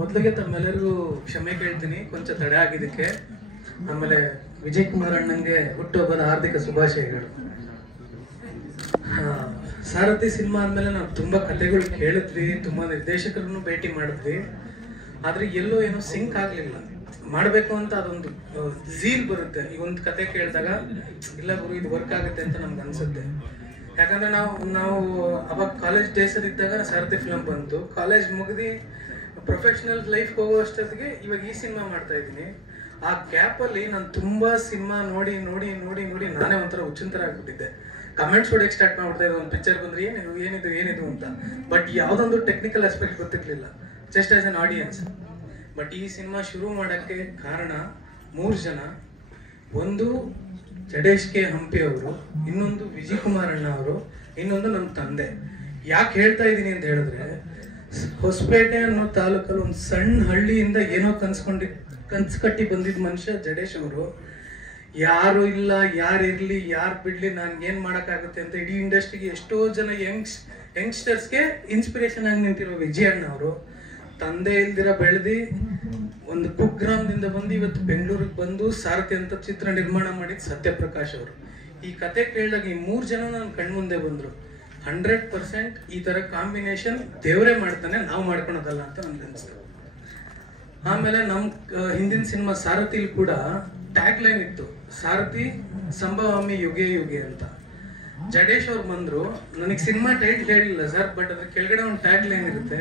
ಮೊದಲಿಗೆ ತಮ್ಮೆಲ್ಲರಿಗೂ ಕ್ಷಮೆ ಕೇಳ್ತೀನಿ, ಕೊಂಚ ತಡೆ ಆಗಿದ್ದಕ್ಕೆ. ಆಮೇಲೆ ವಿಜಯ್ ಕುಮಾರ್ ಅಣ್ಣಂಗೆ ಹುಟ್ಟುಹಬ್ಬದ ಹಾರ್ದಿಕ ಶುಭಾಶಯಗಳು. ಸಾರಥಿ ಸಿನಿಮಾ ಆದ್ಮೇಲೆ ನಾವು ತುಂಬಾ ಕಥೆಗಳು ಕೇಳಿದ್ವಿ, ತುಂಬಾ ನಿರ್ದೇಶಕರನ್ನು ಭೇಟಿ ಮಾಡಿದ್ವಿ. ಆದ್ರೆ ಎಲ್ಲೋ ಏನೋ ಸಿಂಕ್ ಆಗ್ಲಿಲ್ಲ. ಮಾಡ್ಬೇಕು ಅಂತ ಅದೊಂದು ಝೀಲ್ ಬರುತ್ತೆ. ಈ ಒಂದು ಕತೆ ಕೇಳಿದಾಗ ಇಲ್ಲ ಗುರು ಇದು ವರ್ಕ್ ಆಗುತ್ತೆ ಅಂತ ನಮ್ಗೆ ಅನ್ಸುತ್ತೆ. ಯಾಕಂದ್ರೆ ನಾವು ಅವಾಗ ಕಾಲೇಜ್ ಡೇಸ್ ಅಲ್ಲಿ ಇದ್ದಾಗ ಸಾರಥಿ ಫಿಲಮ್ ಬಂತು. ಕಾಲೇಜ್ ಮುಗಿದು ಪ್ರೊಫೆಷನಲ್ ಲೈಫ್ ಹೋಗೋ ಅಷ್ಟೊತ್ತಿಗೆ ಇವಾಗ ಈ ಸಿನಿಮಾ ಮಾಡ್ತಾ ಇದ್ದೀನಿ. ಆ ಗ್ಯಾಪ್ ಅಲ್ಲಿ ನಾನು ತುಂಬಾ ಸಿನಿಮಾ ನೋಡಿ ನೋಡಿ ನೋಡಿ ನೋಡಿ ನಾನೇ ಒಂಥರ ಹುಚ್ಚಂತರ ಆಗ್ಬಿಟ್ಟಿದ್ದೆ. ಕಮೆಂಟ್ಸ್ ಹೊಡೆಯಕ್ಕೆ ಸ್ಟಾರ್ಟ್ ಮಾಡ್ಬಿಡ್ತಾ ಇದ್ದೆ, ಒಂದು ಪಿಕ್ಚರ್ ಬಂದ್ರೆ ಏನಿದು ಅಂತ. ಬಟ್ ಯಾವುದೊಂದು ಟೆಕ್ನಿಕಲ್ ಆಸ್ಪೆಕ್ಟ್ ಗೊತ್ತಿರ್ಲಿಲ್ಲ, just as an audience. But ಈ ಸಿನಿಮಾ ಶುರು ಮಾಡೋಕ್ಕೆ ಕಾರಣ 3 ಜನ. ಒಂದು ಜಡೇಶ್ ಕೆ ಹಂಪಿ ಅವರು, ಇನ್ನೊಂದು ವಿಜಯ್ ಕುಮಾರ್ ಅಣ್ಣ ಅವರು, ಇನ್ನೊಂದು ನಮ್ಮ ತಂದೆ. ಯಾಕೆ ಹೇಳ್ತಾ ಇದ್ದೀನಿ ಅಂತ ಹೇಳಿದ್ರೆ, ಹೊಸಪೇಟೆ ಅನ್ನೋ ತಾಲೂಕಲ್ಲಿ ಒಂದು ಸಣ್ಣ ಹಳ್ಳಿಯಿಂದ ಏನೋ ಕನ್ಸು ಕಟ್ಟಿ ಬಂದಿದ್ದ ಮನುಷ್ಯ ಜಡೇಶ್ ಅವರು. ಯಾರು ಇಲ್ಲ, ಯಾರು ಇರ್ಲಿ, ಯಾರು ಬಿಡ್ಲಿ, ನಾನು ಏನ್ ಮಾಡೋಕ್ಕಾಗುತ್ತೆ ಅಂತ ಇಡೀ ಇಂಡಸ್ಟ್ರಿಗೆ ಎಷ್ಟೋ ಜನ ಯಂಗ್ಸ್ಟರ್ಸ್ಗೆ ಇನ್ಸ್ಪಿರೇಷನ್ ಆಗಿ ನಿಂತಿರೋ ವಿಜಯ್ ಅಣ್ಣ ಅವರು. ತಂದೆ ಇಲ್ದಿರ ಬೆಳೆದಿ ಒಂದು ಕುಗ್ರಾಮದಿಂದ ಬಂದು ಇವತ್ತು ಬೆಂಗಳೂರಿಗೆ ಬಂದು ಸಾರಥಿ ಅಂತ ಚಿತ್ರ ನಿರ್ಮಾಣ ಮಾಡಿದ ಸತ್ಯಪ್ರಕಾಶ್ ಅವರು. ಈ ಕತೆ ಕೇಳಿದಾಗ ಈ 3 ಜನ ನನ್ನ ಕಣ್ಮುಂದೆ ಬಂದ್ರು. 100% ಈ ತರ ಕಾಂಬಿನೇಷನ್ ದೇವರೇ ಮಾಡ್ತಾನೆ, ನಾವು ಮಾಡ್ಕೊಳೋದಲ್ಲ ಅಂತ ನನ್ಗೆ ಅನ್ಸ್ತು. ಆಮೇಲೆ ನಮ್ ಹಿಂದಿನ ಸಿನಿಮಾ ಸಾರಥಿಲ್ ಕೂಡ ಟ್ಯಾಗ್ ಲೈನ್ ಇತ್ತು, ಸಾರಥಿ ಸಂಭವಾಮಿ ಯುಗೆ ಯುಗೆ ಅಂತ. ಜಡೇಶ್ ಅವ್ರು ಬಂದ್ರು, ನನಗೆ ಸಿನಿಮಾ ಟೈಟ್ಲ್ ಹೇಳಿಲ್ಲ ಸರ್, ಬಟ್ ಅದ್ರ ಕೆಳಗಡೆ ಒಂದು ಟ್ಯಾಗ್ ಲೈನ್ ಇರುತ್ತೆ,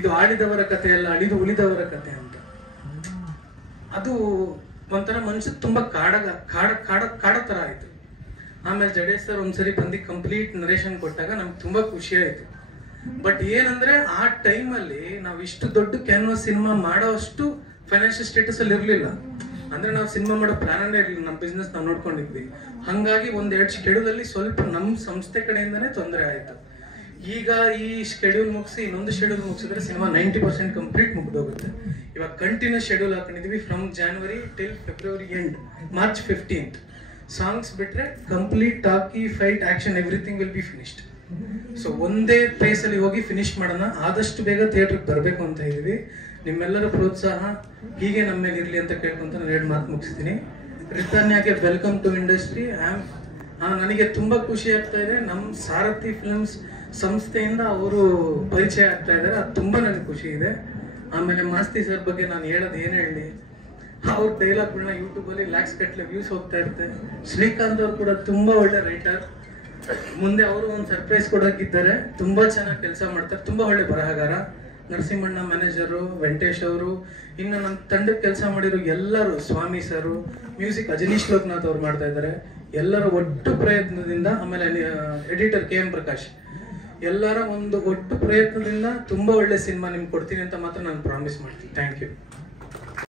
ಇದು ಆಡಿದವರ ಕಥೆ ಅಲ್ಲ, ಅಳಿದು ಉಳಿದವರ ಕಥೆ ಅಂತ. ಅದು ಒಂಥರ ಮನುಷ್ಯಕ್ಕೆ ತುಂಬಾ ಕಾಡ ತರ ಆಯ್ತು. ಆಮೇಲೆ ಜಡೇಶ್ ಸರ್ ಒಂದ್ಸರಿ ಬಂದು ಕಂಪ್ಲೀಟ್ ನರೇಷನ್ ಕೊಟ್ಟಾಗ ನಮ್ಗೆ ತುಂಬಾ ಖುಷಿ ಆಯ್ತು. ಬಟ್ ಏನಂದ್ರೆ ಆ ಟೈಮಲ್ಲಿ ನಾವು ಇಷ್ಟು ದೊಡ್ಡ ಕ್ಯಾನ್ವಾಸ್ ಸಿನಿಮಾ ಮಾಡೋ ಅಷ್ಟು ಫೈನಾನ್ಷಿಯಲ್ ಸ್ಟೇಟಸ್ ಅಲ್ಲಿ ಇರ್ಲಿಲ್ಲ. ಅಂದ್ರೆ ನಾವು ಸಿನಿಮಾ ಮಾಡೋ ಪ್ಲಾನ್ ಇರ್ಲಿಲ್ಲ, ನಮ್ಮ ಬಿಸ್ನೆಸ್ ನಾವು ನೋಡ್ಕೊಂಡಿದ್ವಿ. ಹಂಗಾಗಿ 1-2 ಶೆಡ್ಯೂಲ್ ಅಲ್ಲಿ ಸ್ವಲ್ಪ ನಮ್ಮ ಸಂಸ್ಥೆ ಕಡೆಯಿಂದಾನೇ ತೊಂದರೆ ಆಯ್ತು. ಈಗ ಈ ಶೆಡ್ಯೂಲ್ ಮುಗಿಸಿ ಇನ್ನೊಂದು ಶೆಡ್ಯೂಲ್ ಮುಗಿಸಿದ್ರೆ ಸಿನಿಮಾ 90% ಕಂಪ್ಲೀಟ್ ಮುಗಿದೋಗುತ್ತೆ. ಇವಾಗ ಕಂಟಿನ್ಯೂಸ್ ಶೆಡ್ಯೂಲ್ ಹಾಕೊಂಡಿದೀವಿ from January till February end, March 15th. Songs ಬಿಟ್ರೆ complete talkie, fight, action everything will be finished. So ಒಂದೇ ಪ್ಲೇಸ್ ಅಲ್ಲಿ ಹೋಗಿ ಫಿನಿಶ್ ಮಾಡೋಣ. ಆದಷ್ಟು ಬೇಗ ಥಿಯೇಟರ್ಗೆ ಬರಬೇಕು ಅಂತ ಇದೀವಿ. ನಿಮ್ಮೆಲ್ಲರ ಪ್ರೋತ್ಸಾಹ ಹೀಗೆ ನಮ್ಮ ಮೇಲೆ ಇರ್ಲಿ ಅಂತ ಕೇಳ್ಕೊಂತ ನಾನು 2 ಮಾತು ಮುಗಿಸ್ತೀನಿ. ರಿತಾನ್ಯಾಗೆ ವೆಲ್ಕಮ್ ಟು ಇಂಡಸ್ಟ್ರಿ. ನನಗೆ ತುಂಬಾ ಖುಷಿ ಆಗ್ತಾ ಇದೆ. ನಮ್ಮ ಸಾರಥಿ ಫಿಲ್ಮ್ಸ್ ಸಂಸ್ಥೆಯಿಂದ ಅವರು ಪರಿಚಯ ಆಗ್ತಾ ಇದ್ದಾರೆ, ಅದು ತುಂಬಾ ನನಗೆ ಖುಷಿ ಇದೆ. ಆಮೇಲೆ ಮಾಸ್ತಿ ಸರ್ ಬಗ್ಗೆ ನಾನು ಹೇಳೋದು ಏನ್ ಹೇಳಿ, ಅವ್ರ ಡೈಲಾಗ್ಗಳನ್ನ ಯೂಟ್ಯೂಬ್ ಅಲ್ಲಿ ಲ್ಯಾಕ್ಸ್ ಗಟ್ಟಲೆ ವ್ಯೂಸ್ ಹೋಗ್ತಾ ಇರುತ್ತೆ. ಶ್ರೀಕಾಂತ್ ಅವ್ರು ಕೂಡ ತುಂಬಾ ಒಳ್ಳೆ ರೈಟರ್. ಮುಂದೆ ಅವರು ಒಂದು ಸರ್ಪ್ರೈಸ್ ಕೊಡೋಕಿದ್ದಾರೆ. ತುಂಬಾ ಚೆನ್ನಾಗಿ ಕೆಲಸ ಮಾಡ್ತಾರೆ, ತುಂಬಾ ಒಳ್ಳೆ ಬರಹಗಾರ. ನರಸಿಂಹಣ್ಣ ಮ್ಯಾನೇಜರು, ವೆಂಕಟೇಶ್ ಅವರು, ಇನ್ನು ನಮ್ಮ ತಂಡಕ್ಕೆ ಕೆಲಸ ಮಾಡಿರೋ ಎಲ್ಲರೂ, ಸ್ವಾಮಿ ಸರು, ಮ್ಯೂಸಿಕ್ ಅಜನೀಶ್ ಲೋಕನಾಥ್ ಅವ್ರು ಮಾಡ್ತಾ ಇದ್ದಾರೆ. ಎಲ್ಲರ ಒಟ್ಟು ಪ್ರಯತ್ನದಿಂದ, ಆಮೇಲೆ ಎಡಿಟರ್ KM ಪ್ರಕಾಶ್, ಎಲ್ಲರ ಒಂದು ಒಟ್ಟು ಪ್ರಯತ್ನದಿಂದ ತುಂಬಾ ಒಳ್ಳೆ ಸಿನಿಮಾ ನಿಮ್ಗೆ ಕೊಡ್ತೀನಿ ಅಂತ ಮಾತ್ರ ನಾನು ಪ್ರಾಮಿಸ್ ಮಾಡ್ತೀನಿ. Thank you.